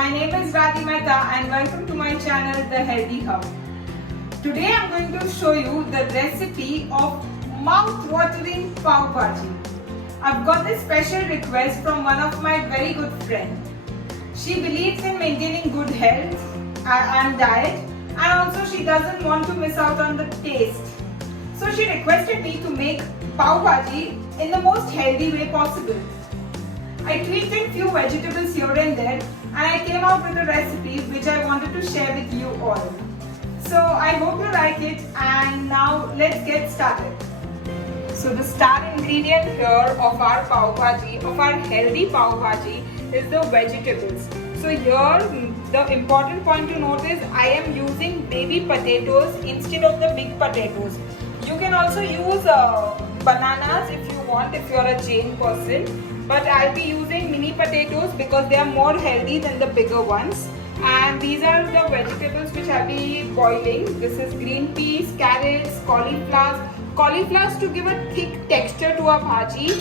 my name is Radhi Mehta and welcome to my channel The Healthy Hub. Today I am going to show you the recipe of mouth-watering pav bhaji. I've got this special request from one of my very good friends. She believes in maintaining good health and diet, and also she doesn't want to miss out on the taste. So she requested me to make pav bhaji in the most healthy way possible. I tweaked in few vegetables here and there and I came out with a recipe which I wanted to share with you all. So I hope you like it, and now let's get started. So the star ingredient here of our pav bhaji, of our healthy pav bhaji, is the vegetables. So here the important point to note is I am using baby potatoes instead of the big potatoes. You can also use bananas if you want, if you are a Jain person. But I'll be using mini potatoes because they are more healthy than the bigger ones. And these are the vegetables which I'll be boiling. This is green peas, carrots, cauliflowers. Cauliflowers to give a thick texture to our bhaji.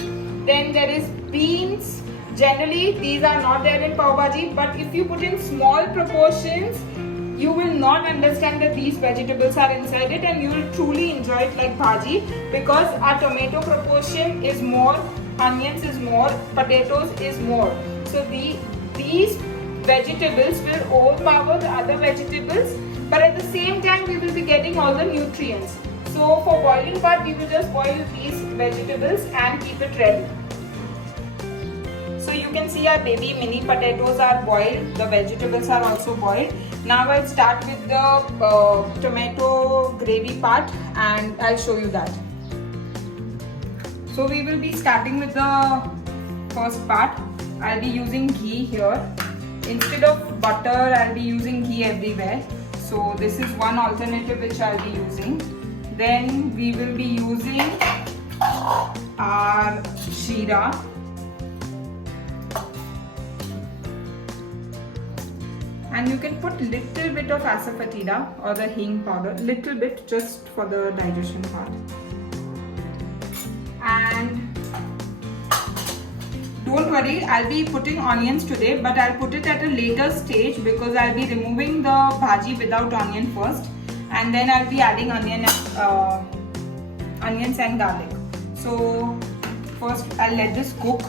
Then there is beans. Generally these are not there in pav bhaji, but if you put in small proportions, you will not understand that these vegetables are inside it, and you will truly enjoy it like bhaji because our tomato proportion is more, onions is more, potatoes is more. So these vegetables will overpower the other vegetables, but at the same time we will be getting all the nutrients. So for boiling part, we will just boil these vegetables and keep it ready. So you can see our baby mini potatoes are boiled, the vegetables are also boiled. Now I'll start with the tomato gravy part and I'll show you that. So we will be starting with the first part. I'll be using ghee here. Instead of butter, I'll be using ghee everywhere. So this is one alternative which I'll be using. Then we will be using our sheera. And you can put little bit of asafoetida or the hing powder, little bit just for the digestion part. And don't worry, I'll be putting onions today, but I'll put it at a later stage because I'll be removing the bhaji without onion first, and then I'll be adding onions and garlic. So first I'll let this cook.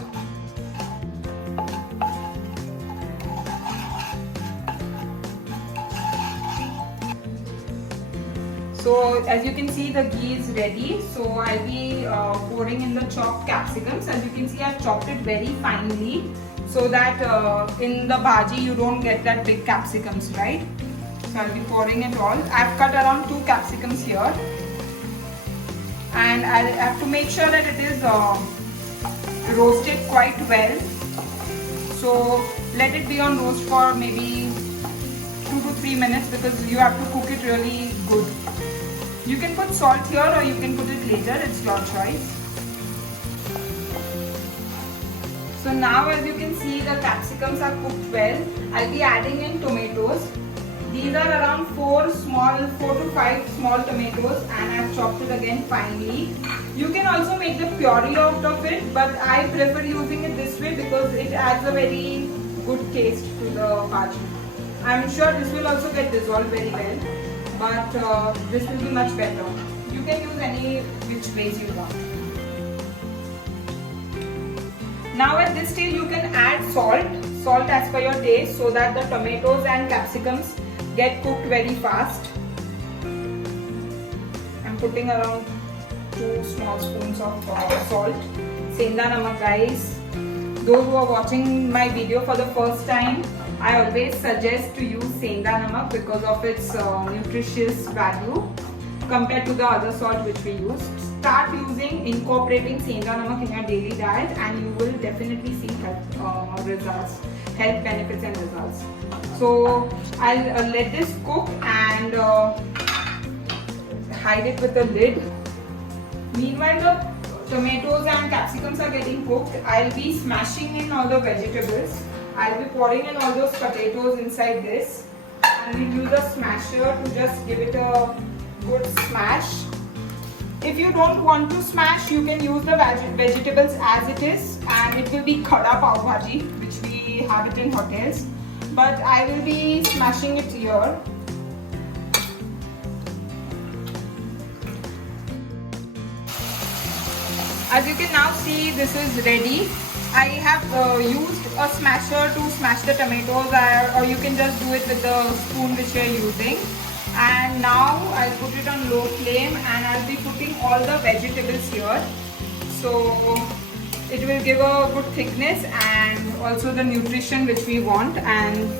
So as you can see, the ghee is ready. So I'll be pouring in the chopped capsicums. As you can see, I've chopped it very finely so that in the bhaji you don't get that big capsicums, right? So I'll be pouring it all. I've cut around 2 capsicums here, and I'll have to make sure that it is roasted quite well. So let it be on roast for maybe 2 to 3 minutes because you have to cook it really good. You can put salt here or you can put it later, it's your choice. So now as you can see, the capsicums are cooked well. I'll be adding in tomatoes. These are around 4 to 5 small tomatoes, and I've chopped it again finely. You can also make the puree out of it, but I prefer using it this way because it adds a very good taste to the bhaji. I'm sure this will also get dissolved very well, but this will be much better. You can use any which ways you want. Now at this stage you can add salt as per your taste so that the tomatoes and capsicums get cooked very fast. I'm putting around 2 small spoons of salt. Senda namak, guys. Those who are watching my video for the first time, I always suggest to use senda namak because of its nutritious value compared to the other salt which we use. Start incorporating senda namak in your daily diet, and you will definitely see health benefits and results. So I'll let this cook and hide it with a lid. Meanwhile, the tomatoes and capsicums are getting cooked. I'll be smashing in all the vegetables. I'll be pouring in all those potatoes inside this, and we'll use a smasher to just give it a good smash. If you don't want to smash, you can use the vegetables as it is, and it will be khada pav bhaji, which we have it in hotels. but I will be smashing it here. As you can now see, this is ready. I have used a smasher to smash the tomatoes, or you can just do it with the spoon which you are using. And now I'll put it on low flame and I'll be putting all the vegetables here. So it will give a good thickness and also the nutrition which we want. And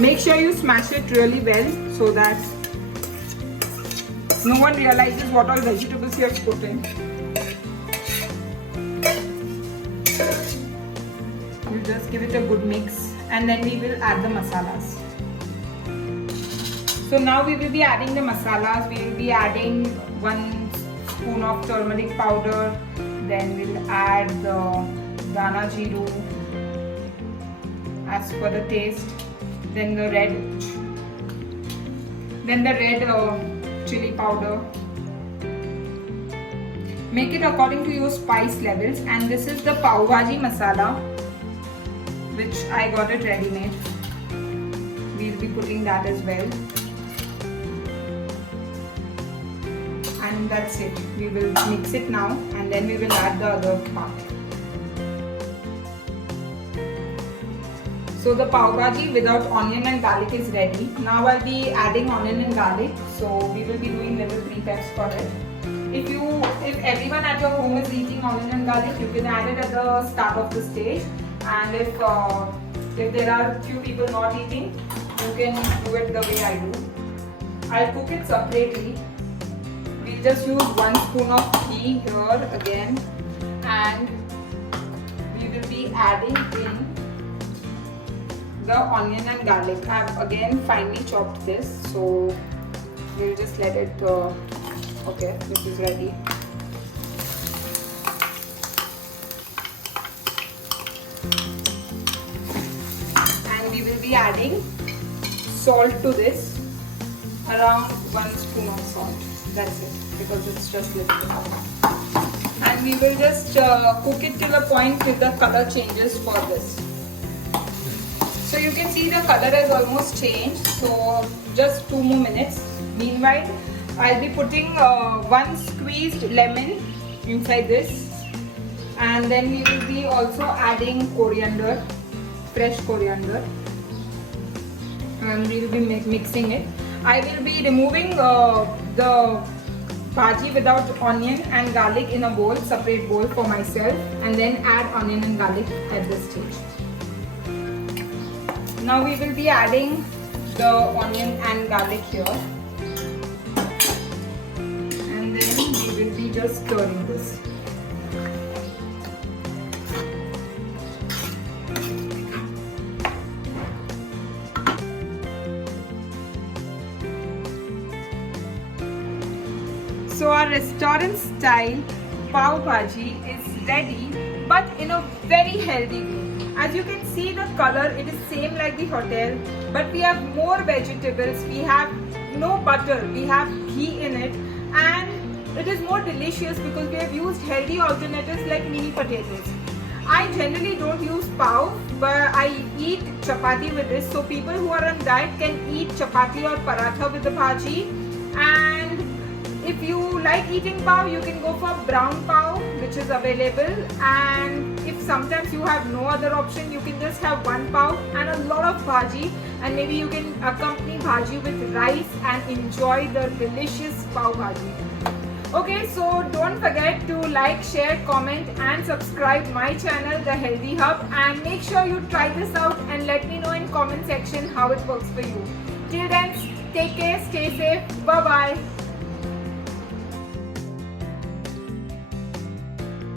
make sure you smash it really well so that no one realizes what all vegetables you have put in. You just give it a good mix and then we will add the masalas. So now we will be adding the masalas. We will be adding 1 spoon of turmeric powder, then we'll add the dana jeeru as per the taste, then the red chili powder. Make it according to your spice levels, and this is the pav bhaji masala which I got it ready made. We'll be putting that as well. And that's it. We will mix it now and then we will add the other part. So the pav bhaji without onion and garlic is ready. Now I'll be adding onion and garlic. So we will be doing little pre-peps for it. If everyone at your home is eating onion and garlic, you can add it at the start of the stage. And if there are few people not eating, you can do it the way I do. I'll cook it separately. We'll just use 1 spoon of ghee here again, and we will be adding in the onion and garlic. I've again finely chopped this, so we'll just let it. Okay, this is ready. And we will be adding salt to this, around 1 spoon of salt. That's it, because it's just little bit. And we will just cook it till the point till the color changes for this. So you can see the color has almost changed, so just 2 more minutes. Meanwhile, I'll be putting 1 squeezed lemon inside this, and then we will be also adding coriander, fresh coriander, and we will be mixing it. I will be removing the bhaji without onion and garlic in a bowl, separate bowl for myself, and then add onion and garlic at this stage. Now we will be adding the onion and garlic here, and then we will be just stirring this. So our restaurant style pav bhaji is ready, but in a very healthy way. As you can see the color, it is same like the hotel, but we have more vegetables, we have no butter, we have ghee in it, and it is more delicious because we have used healthy alternatives like mini potatoes. I generally don't use pav, but I eat chapati with this, so people who are on diet can eat chapati or paratha with the bhaji. And if you like eating pav, you can go for brown pav, which is available. And if sometimes you have no other option, you can just have 1 pav and a lot of bhaji, and maybe you can accompany bhaji with rice and enjoy the delicious pav bhaji. Okay, so don't forget to like, share, comment and subscribe my channel, The Healthy Hub, and make sure you try this out and let me know in comment section how it works for you. Till then, take care, stay safe, bye bye.